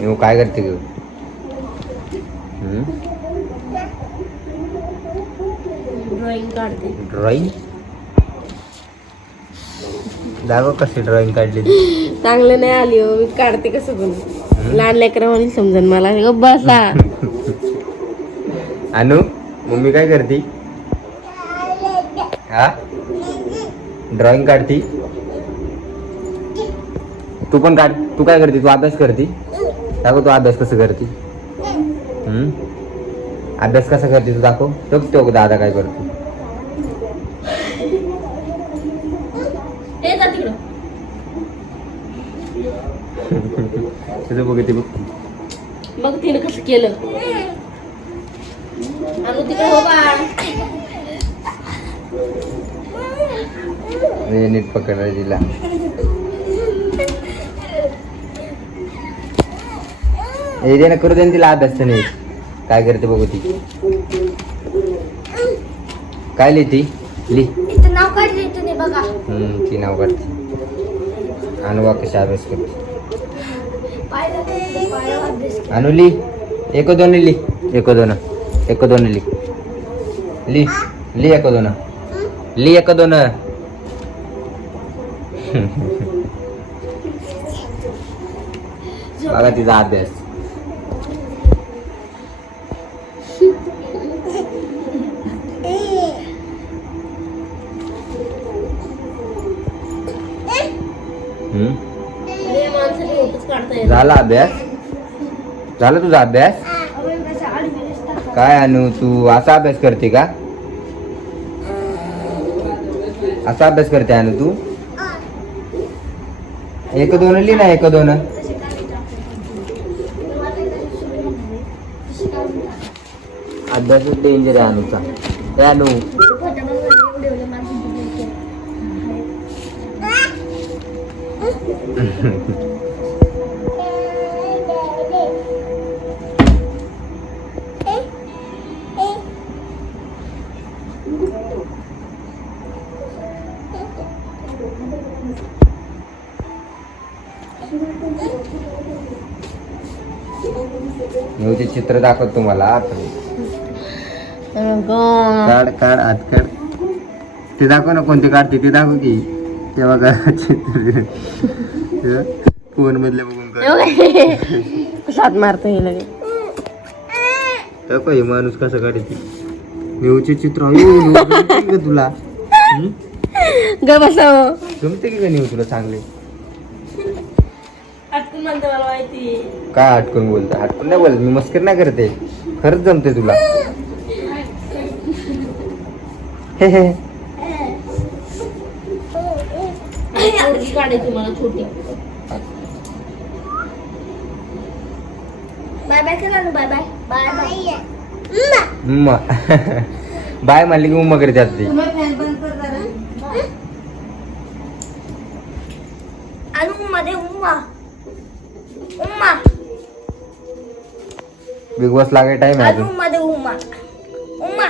मी काय करते ग? ड्रॉइंग काढते. ड्रॉइंग दाखव कशी ड्रॉइंग काढली. चांगलं नाही आली हो, मी काढते कसं पण. लहान लेकरावानी समजन मला. ग बसा. अनु मम्मी काय करते? हा ड्रॉइंग काढती. तू पण काढ. तू काय करते? तू अभ्यास करते? दाखव तू अभ्यास कसं करते. अभ्यास कसा करते तू दाखव. तो दादा काय करतो. तुझं बघते बघ तिने कसं केलं. आणि तिकडे हो बा. नीट पकडा तिला. ना करू दे तिला अभ्यास तर नाही. काय करते बघू ती. काय लिहिती? नाव काढले तुम्ही बघा. ती नाव काढते. अनुवा कशा अभ्यास करते. अनुली एक दोन ली. एक दोन ली. ली ली एक दोन. ली एक दोन. बघा तिचा अभ्यास. झाला अभ्यास? झाला तुझा अभ्यास? काय अनु तू असा अभ्यास करते का? असा अभ्यास करते अनु तू? एक दोन लिही ना. एक दोन. अभ्यासच डेंजर आहे अनुचा. हे अनु मी ते चित्र दाखवत तुम्हाला. काढ काढ आत काढ. ते दाखव ना कोणते काढते ते दाखव की. तेव्हा का चित्र फोन मधले बघून सात मारता येईल हे माणूस कसं काढते. नेऊचे चित्र तुला ग बसाव. जमते की नेऊ तुला चांगले. अटकून म्हणते मला माहिती. काय हटकून बोलत? हटकून नाही बोलत मी. मस्कर नाही करते. खरंच जमते तुला. हे हे काढायची मला छोटी. बाय बाय करा ना. Bye bye. Bye bye. Bye म्हणली की उम्मा करते ती. मध्ये उम्मा उम्मा. बिग बॉस लागाय टाइम आहे अजून. मध्ये उम्मा उम्मा.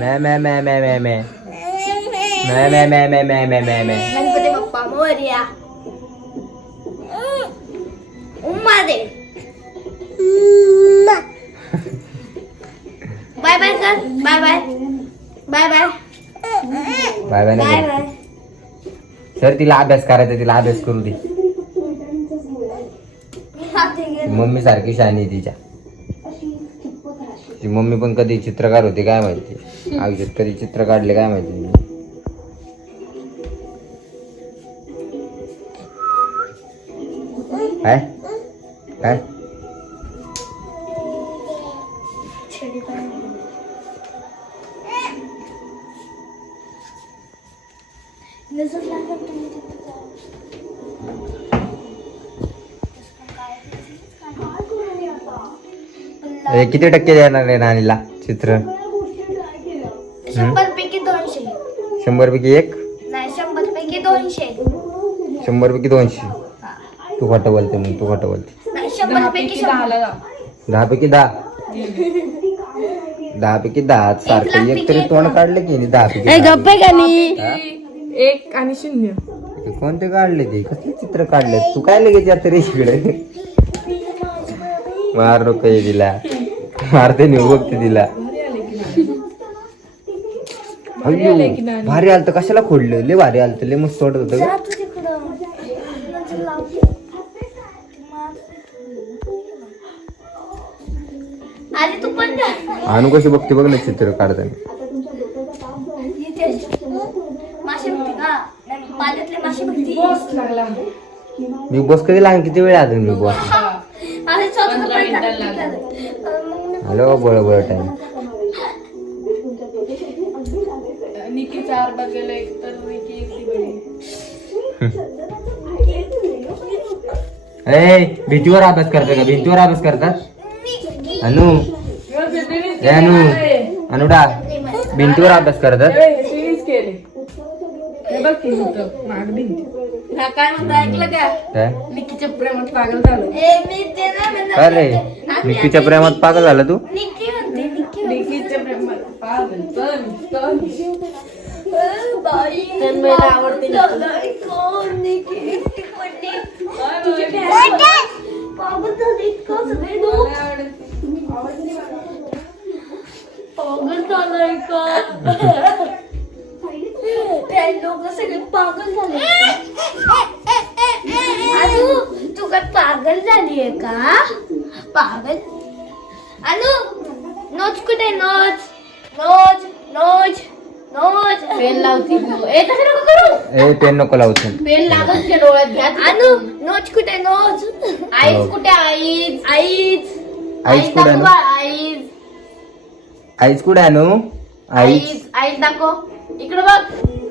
मैं मैं मैं मैं मैं मैं मैं मैं मैं मैं मैं मैं मैं मैं गणपती बाप्पा मोरया. उम्मा दे. बाय बाय कर. Bye bye. Bye bye. Bye bye bye नाही. बाय. सर तिला अभ्यास करायचा. तिला अभ्यास करू दे. मम्मी सारखी शहाणी आहे तिच्या. ती मम्मी पण कधी चित्रकार होती काय माहिती. आयुष्यात कधी चित्र काढले काय माहिती. काय काय किती टक्के देणार आहे नानीला चित्र? 100 पैकी 200. 100 पैकी 1? नाही 100 पैकी 200. 100 पैकी 200. तू खोटं बोलते मग. तू खोटं बोलते. नाही 100 पैकी 10. 10 पैकी 10. 10 पैकी 10 सारखं एक तरी तोंड काढले की 10 पैकी ए 10. गप्पे गाणी हा? 1 आणि 0. ते कोणते काढले ते कसले चित्र काढले तू काय लगेच या तरी इकडे मार नको हे दिला मारते नि बघते दिला अय्यो भारी आलत कशाला खोडलं लय भारी आलत लय मस्त वाटत होतं आधी तू पण जा. आणू कशी बघते बघ ना चित्र काढताना मासे बघती का नाही, पाण्यातले मासे बघती लागला. मी बस कधी लागेल किती वेळ अजून मी बस अरे स्वतः पण टाकते. हॅलो बळ टाइम निकी 4 बघायला एक तर निकी एकटी बघेल. ए भीतीवर अभ्यास करतात का भिंतीवर अभ्यास करतात अनु ए अनुडा भिंतीवर अभ्यास करतात सिरीज केले हे बघ की होतं माग भिंती. हा काय म्हणतो ऐकलं का काय निकीच्या प्रेमात पागल झालं ए, मी ते नाही म्हणत. अरे निक्कीच्या प्रेमात पागल झाला तू निक्की म्हणते, निक्की म्हणते. निकीच्या प्रेमात पागल चल बाई, तन्मयला आवडते निक्की. झालंय कोण? निक्की एकटी पडली. तिची बहीण पागल झाली इतकं सगळे लोक. पागल झालंय का? ते लोक सगळे पागल झाले. अनु तू काय पागल झालीये का? पागल अनु नोच कुठे नोच नोच नोच नोच पेन लावती ए तसं नको करू ए पेन नको लावतो पेन लागत ते डोळ्यात घ्या अनु नोच कुठे नोच आईच कुठे आईच आईच आईच कुठे अनु आईच आईच कुठे अनु आईच आईच आईच दाखव इकडे बघ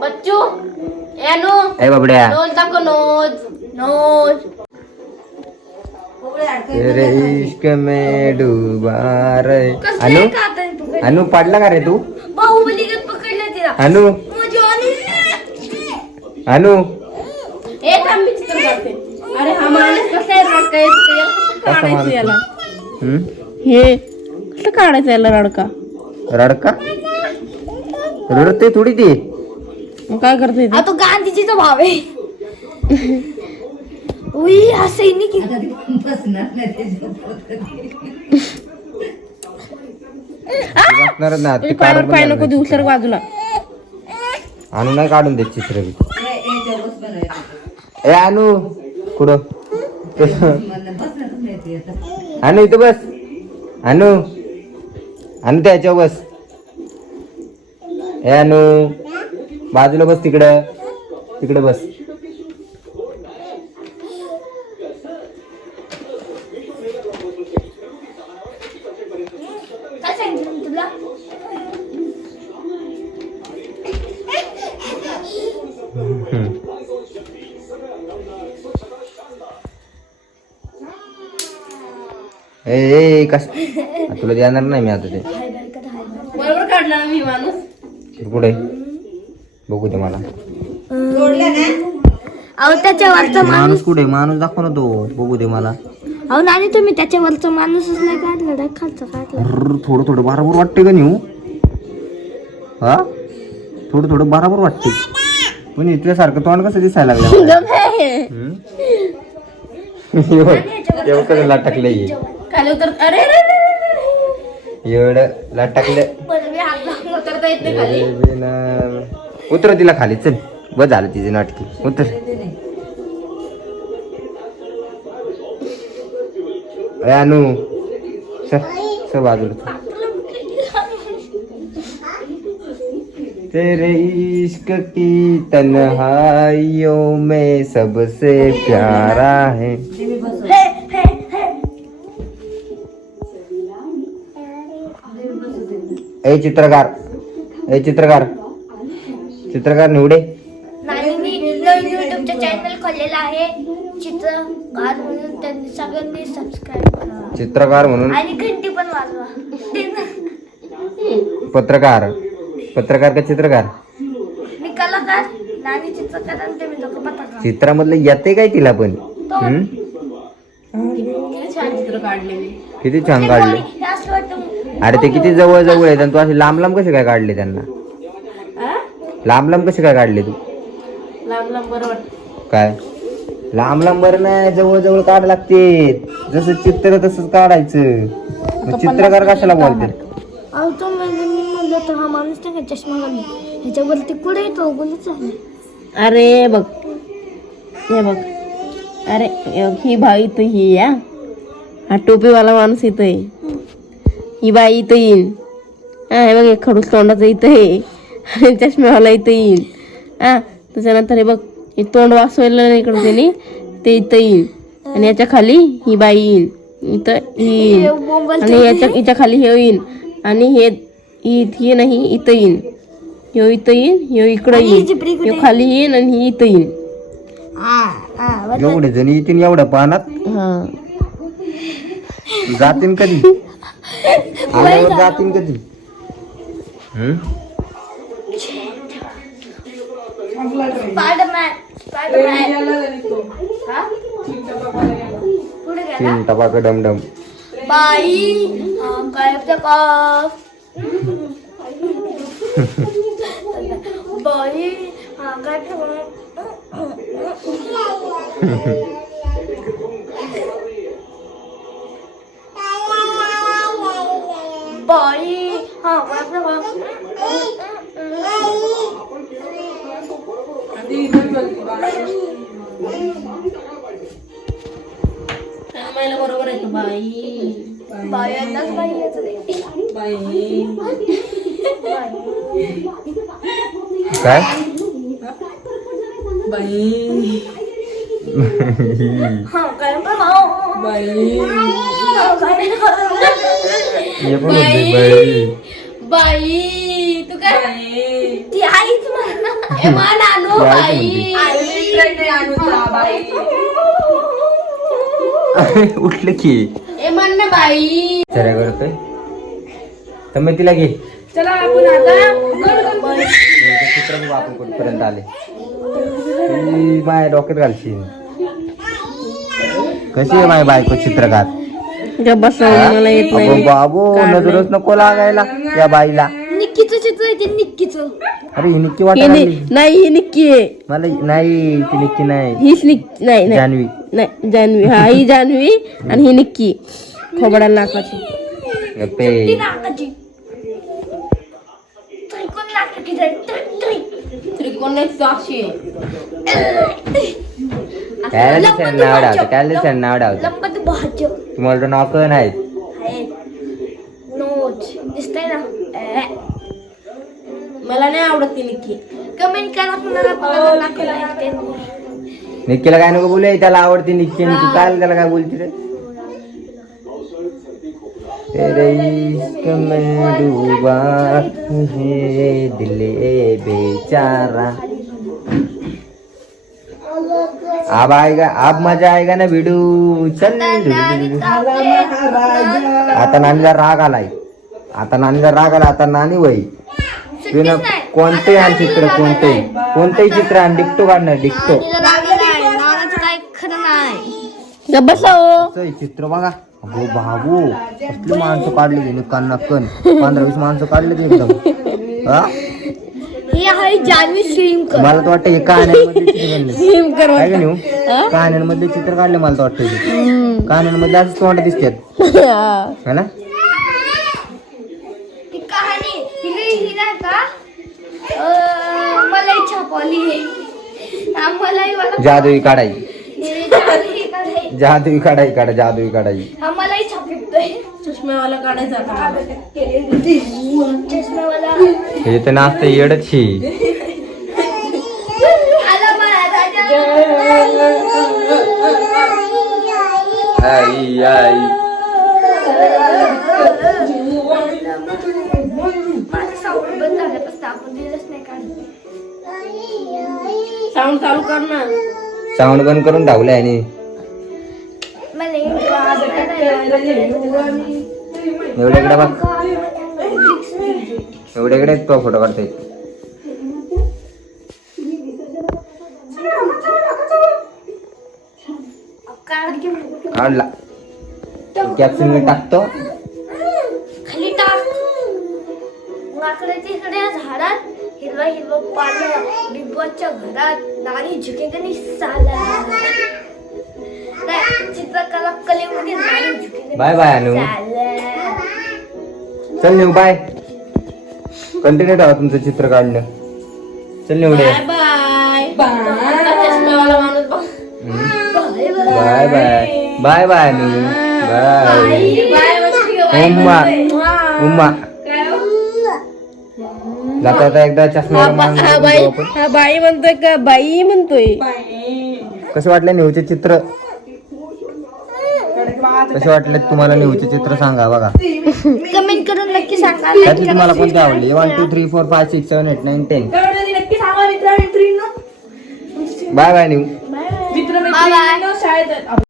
बच्चू ए अनु ए बाबड्या नोज दाखव नोज नोच तेरे इश्क में डूबा रे कसले अनु खाताय तू अनु पडला का रे तू बाहुबली गत पकडलं तिला अनु माझी आणि अनु ए थांब मी चित्र काढते अरे हा माणूस कसा आहे रडका येतो याला कसं कसा काढायचं माणूस? याला हम्म? हे कसं काढायचं याला रडका रडका रडते थोडी ती मग काय करते हा तो गांधीजीचा भाव आहे. उई हा सैनिक आहे. बसणारच ना ती पायावर काढून पाय पण नको देऊ सर बाजूला अनु नाही काढून देत चित्र बी. ए अनु कुठं अनु इथं बस अनु अनु त्याच्यावर बस ए अनु बाजूला बस तिकडं तिकडे बस काय सांगितलं तुला? ए ए कस तुला देणार नाही मी आता ते बरोबर काढला ना मी माणूस पुढे बघू दे मला अहो त्याच्यावरचा माणूस कुठे माणूस दाखव ना तो बघू दे मला अहो नानी तुम्ही त्याच्यावरचा माणूसच नाही काढला डाय खालचा काढला. थोडं थोडं बरोबर वाटते का नेऊ हा थोडं थोडं बरोबर वाटते पण इतक्यासारखं तोंड कसं दिसायला लागलं एवढं कसं लटकलं खाली उतर अरे अरे, अरे, अरे. एवढं लटकलं पण मी हात उतरता येत नाही खाली उतर तिला खाली चल बस झालं तिची नाटकी उतर अरे अनु सर बाजूला तेरे इश्क की तन्हाइयों में सबसे प्यारा है ए चित्रकार चित्रकार निवडे नानींनी नवीन युट्यूबचा चॅनल खोललेला आहे चित्रकार म्हणून त्यांनी सगळ्यांनी सबस्क्राईब करा चित्रकार म्हणून आणि घंटी पण वाजवा. पत्रकार का चित्रकार मी कलाकार नानी चित्रकार आणि तुम्ही लोक पत्रकार. चित्रामधलं येते काय तिला पण किती छान चित्र काढले मी किती छान काढले हे असं वाटतं अरे ते किती जवळ जवळ आहेत आणि तू असे लांब लांब कसे काय काढले त्यांना? लांब लांब कसे काय काढले तू? लांब लांब बरं वाटतं. काय लांब लांब बरं नाही, जवळ जवळ काढ लागते. जसं चित्र तसंच काढायचं. मग चित्रकार कशाला बोलते? अहो तो मी म्हणलं तर हा माणूस नाही का चष्मा घालून ह्याच्यावरती कुठे येतो बोलच झालं. अरे बघ, हे बघ, अरे ही बाई इथं ही या, हा टोपीवाला माणूस इथं आहे, ही बाई इथं येईन. हा हे बघ, एक खडूस तोंडाचं इथं आहे आणि चष्म्यावाला इथं येईन. हा त्याच्यानंतर हे बघ, हे तोंड वाचवायला इकडं त्याने ते इथं येईन आणि याच्या खाली ही बाई येईन, इथं ही येईन आणि हिच्या खाली हे येईन आणि हे नाही इथं येईन, ह्यो इथं येईन, ह्यो इकडं येईन, ह्यो खाली येईन आणि ही इथं येईन. एवढे जण येतील एवढ्या पानात? हा जातीन कधी? आल्यावर जातीन कधी? स्पायडरमॅन पुढे गेला. तीन टपाक डमडम. बाई काय प्रकाश बाई काय बाई हा काय प्रकाश बरोबर आहे बाई. बाई यांनाच बाई यायचं नाही. काय हा काय प्रकाश हे पण होते बाई. बाई तू काय ती आईच म्हणा. ए मा नानू बाई. उठलं की ए म्हण ना बाई. चला करतोय तर मग तिला घे. चला आपण आता चित्र बघू आपण कुठपर्यंत आले. ती माझ्या डोक्यात घालशील. कशी आहे माझी बायको चित्रकार? मला येत अगो नाही. बाबू नजरच नको लागायला या बाईला. निक्कीचं चित्र आहे ते निक्कीचं. अरे ही निक्की हे वाटायला नाही, ही निक्की आहे. मला नाही ती निक्की नाही, हीच निक्की नाही नाही जान्हवी. नाही जान्हवी. हा ही जान्हवी आणि ही निक्की खोबड्याला नाकाची. गप्पे. ती नाकाची त्रिकोण नाकाची त्रिकोण साक्षी काय नाव डावतं काय नाव डावतं लंबत भाज्य तुम्हाला नाव कळ नाही. नोच दिसतंय ना. मला नाही आवडत ती निक्की. कमेंट करा कुणाला कुणाला नाकाला येते. निक्कीला काय नको बोलू, त्याला आवडते निक्की. तू काय त्याला काय बोलते रे? तेरे इश्क में डूबा है दिले बेचारा. अब आएगा, अब मजा आएगा ना भिडू. चल आता नानीला राग आलाय. आता नानी वय कोणते आण चित्र, कोणतेही चित्र आण. डिक्टो काढणार डिक्टो. काय खरं नाही. चित्र बघा. अगो बाबू कसली माणसं काढली गेली कान 15-20 माणसं काढले ते एकदम. हे आहे जान्हवी श्रीमकर. मला तर वाटतं हे कहाण्यांमधले चित्र काढले काय का नेऊ. कहाण्यांमधले चित्र काढले मला तर वाटतं. कहाण्यांमधले असं तोंड दिसतात है ना. ती कहाणी ही नाही का मलाही छापवली आहे. आम्हालाही मला जादुई काढाई. जादुई काढाई आम्हालाही छापितोय. चष्म्यावाला काढायचा का? चष्म्यावाला हे तर नाचतं येडच ही. आला मला राजा. आई आई माझं साऊंड बंद झाल्यापासून आपण दिलंच नाही काढलं. साऊंड चालू कर ना. साऊंड बंद करून धावले आणि मला एवढ्याकडे बघ, एवढ्याकडे तो फोटो काढता येतो. काढला कॅप्शन मी टाकतो. खाली टाक. एखाद्या झाडात हिरवा हिरवा पानं, बिग बॉसच्या घरात नानी झुकेगा नहीं साला. नाही, चित्रकला कलेमध्ये नानी झुकेगा नहीं बाय बाय अनु. साला. चल नेऊ बाय. कंटिन्यू ठेवा तुमचं चित्र काढणं. चल निवडे. माणूस बघ. बाय बाय बाय बाय अनु. बाय उम्मा उम्मा. जाता आता एकदा चष्मा हा बाई म्हणतोय का बाई म्हणतोय. कसं वाटलं नेऊचे चित्र? कसे वाटले तुम्हाला नेऊचे चित्र सांगा बघा. कमेंट करून नक्की सांगा. त्यातली तुम्हाला कोणती आवडली? 1 2 3 4 5 6 7 8 9 10. नक्की सांगा मित्रांनो. बाय बाय नेऊ. मित्र Bye bye. शाळेत